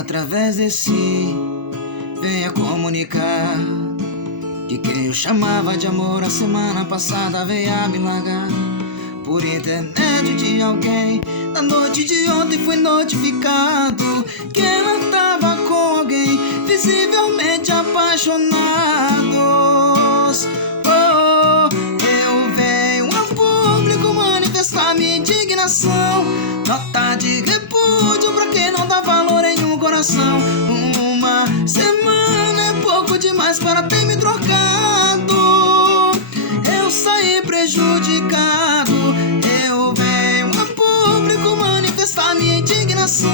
Através desse venha comunicar que quem eu chamava de amor a semana passada veio a me largar. Por intermédio de alguém, na noite de ontem fui notificado que ela tava com alguém, visivelmente apaixonados. Eu venho a público manifestar minha indignação, nota de repúdio pra quem não dá valor em um coração. Uma semana é pouco demais para ter me trocado. Eu saí prejudicado. Eu venho a público manifestar minha indignação,